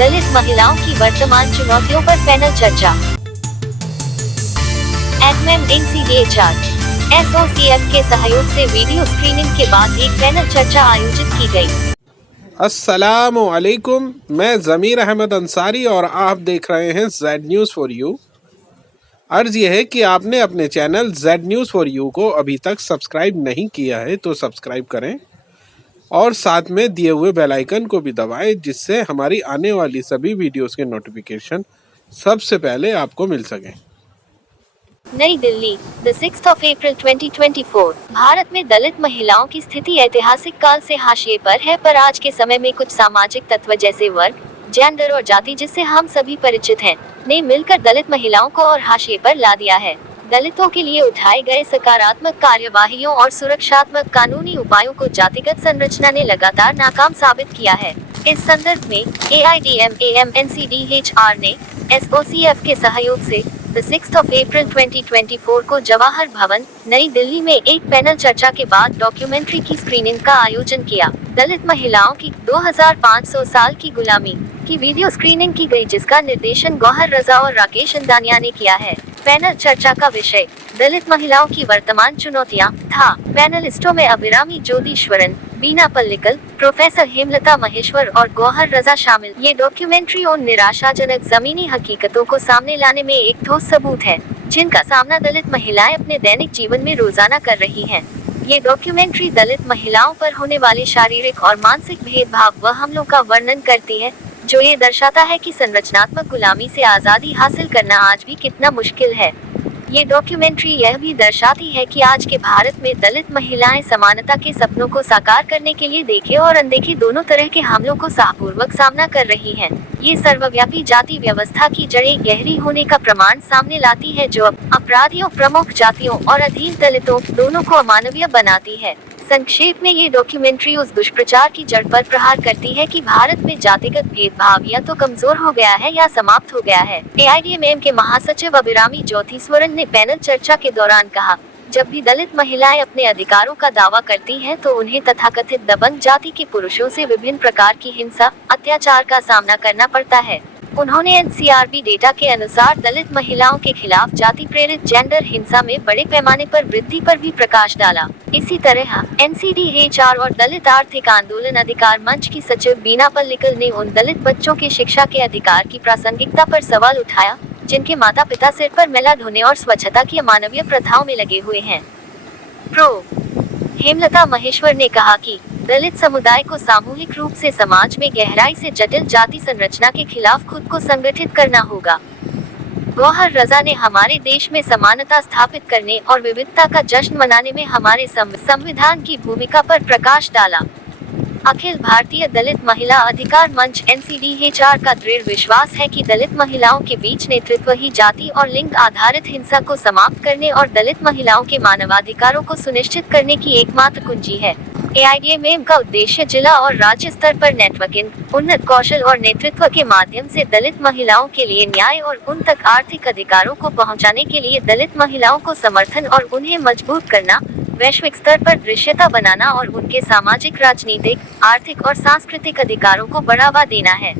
दलित महिलाओं की वर्तमान चुनौतियों पर पैनल चर्चा। NCDHR SOCF के सहयोग से वीडियो स्क्रीनिंग के बाद एक पैनल चर्चा आयोजित की गई। अस्सलामु अलैकुम, मैं ज़मीर अहमद अंसारी और आप देख रहे हैं जेड न्यूज़ फॉर यू। अर्ज़ यह है कि आपने अपने channel Z news for you को अभी तक सब्सक्राइब नहीं किया है तो सब्सक्राइब करें और साथ में दिए हुए बेल आइकन को भी दबाएं, जिससे हमारी आने वाली सभी वीडियोस के नोटिफिकेशन सबसे पहले आपको मिल सकें। नई दिल्ली, 6 अप्रैल 2024। भारत में दलित महिलाओं की स्थिति ऐतिहासिक काल से हाशिए पर है, पर आज के समय में कुछ सामाजिक तत्व जैसे वर्ग, जेंडर और जाति, जिससे हम सभी परिचित हैं, ने मिलकर दलित महिलाओं को और हाशिए पर ला दिया है। दलितों के लिए उठाए गए सकारात्मक कार्यवाहियों और सुरक्षात्मक कानूनी उपायों को जातिगत संरचना ने लगातार नाकाम साबित किया है। इस संदर्भ में AIDMAM NCDHR ने SOCF के सहयोग से 6 अप्रैल 2024 को जवाहर भवन, नई दिल्ली में एक पैनल चर्चा के बाद डॉक्यूमेंट्री की स्क्रीनिंग का आयोजन किया। दलित महिलाओं की 2500 साल की गुलामी की वीडियो स्क्रीनिंग की गई, जिसका निर्देशन गौहर रजा और राकेश अंदानिया ने किया है। पैनल चर्चा का विषय दलित महिलाओं की वर्तमान चुनौतियां था। पैनलिस्टों में अभिरामी ज्योतिश्वरन, बीना पल्लिकल, प्रोफेसर हेमलता महेश्वर और गौहर रजा शामिल। ये डॉक्यूमेंट्री उन निराशाजनक जमीनी हकीकतों को सामने लाने में एक ठोस सबूत है, जिनका सामना दलित महिलाएं अपने दैनिक जीवन में रोजाना कर रही हैं। ये डॉक्यूमेंट्री दलित महिलाओं पर होने वाले शारीरिक और मानसिक भेदभाव व हमलों का वर्णन करती है, जो ये दर्शाता है कि संरचनात्मक गुलामी से आजादी हासिल करना आज भी कितना मुश्किल है। ये डॉक्यूमेंट्री यह भी दर्शाती है कि आज के भारत में दलित महिलाएं समानता के सपनों को साकार करने के लिए देखे और अनदेखे दोनों तरह के हमलों को साहपूर्वक सामना कर रही हैं। ये सर्वव्यापी जाति व्यवस्था की जड़ें गहरी होने का प्रमाण सामने लाती है, जो अपराधियों, प्रमुख जातियों और अधीन दलितों दोनों को अमानवीय बनाती है। संक्षेप में ये डॉक्यूमेंट्री उस दुष्प्रचार की जड़ पर प्रहार करती है कि भारत में जातिगत भेदभाव या तो कमजोर हो गया है या समाप्त हो गया है। AIDMAM के महासचिव अभिरामी ज्योतिश्वरन ने पैनल चर्चा के दौरान कहा, जब भी दलित महिलाएं अपने अधिकारों का दावा करती हैं तो उन्हें तथाकथित दबंग जाति के पुरुषों से विभिन्न प्रकार की हिंसा, अत्याचार का सामना करना पड़ता है। उन्होंने NCRB डेटा के अनुसार दलित महिलाओं के खिलाफ जाति प्रेरित जेंडर हिंसा में बड़े पैमाने पर वृद्धि पर भी प्रकाश डाला। इसी तरह NCDHR और दलित आर्थिक आंदोलन अधिकार मंच की सचिव बीना पल्लिकल ने उन दलित बच्चों के शिक्षा के अधिकार की प्रासंगिकता पर सवाल उठाया, जिनके माता पिता सिर पर मैला धोने और स्वच्छता की अमानवीय प्रथाओं में लगे हुए हैं। हेमलता महेश्वर ने कहा कि दलित समुदाय को सामूहिक रूप से समाज में गहराई से जटिल जाति संरचना के खिलाफ खुद को संगठित करना होगा। गौहर रजा ने हमारे देश में समानता स्थापित करने और विविधता का जश्न मनाने में हमारे संविधान की भूमिका पर प्रकाश डाला। अखिल भारतीय दलित महिला अधिकार मंच NCDHR का दृढ़ विश्वास है कि दलित महिलाओं के बीच नेतृत्व ही जाति और लिंग आधारित हिंसा को समाप्त करने और दलित महिलाओं के मानवाधिकारों को सुनिश्चित करने की एकमात्र कुंजी है। AIDMAM का उद्देश्य जिला और राज्य स्तर पर नेटवर्किंग, उन्नत कौशल और नेतृत्व के माध्यम से दलित महिलाओं के लिए न्याय और उन तक आर्थिक अधिकारों को पहुंचाने के लिए दलित महिलाओं को समर्थन और उन्हें मजबूत करना, वैश्विक स्तर पर दृश्यता बनाना और उनके सामाजिक, राजनीतिक, आर्थिक और सांस्कृतिक अधिकारों को बढ़ावा देना है।